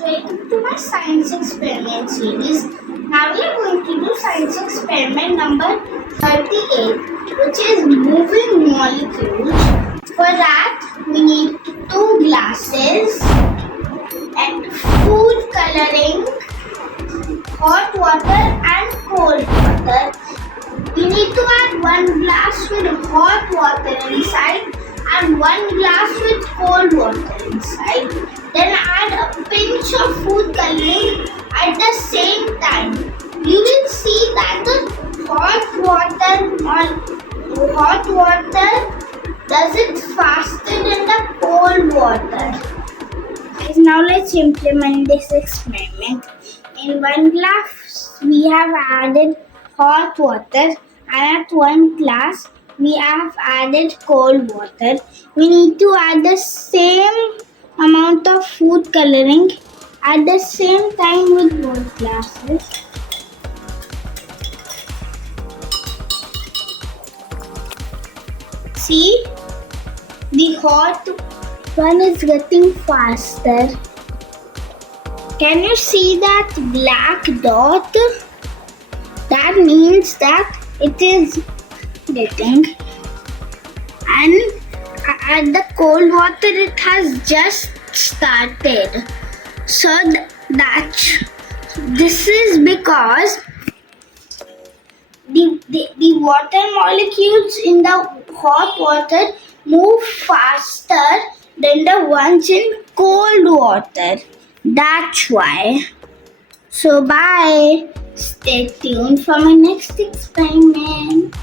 Welcome to my science experiment series. Now we are going to do science experiment number 38, which is moving molecules. For that, we need two glasses and food coloring, hot water and cold water. We need to add one glass with hot water inside and one glass with cold water inside. Then add a pinch of food coloring at the same time. You will see that the hot water does it faster than the cold water. Now let's implement this experiment. In one glass we have added hot water and at one glass we have added cold water. We need to add the same amount of food coloring at the same time with both glasses. See, the hot one is getting faster. Can you see that black dot? That means that it is getting, and at the cold water it has just started. So this is because the water molecules in the hot water move faster than the ones in cold water. That's why. So bye. Stay tuned for my next experiment.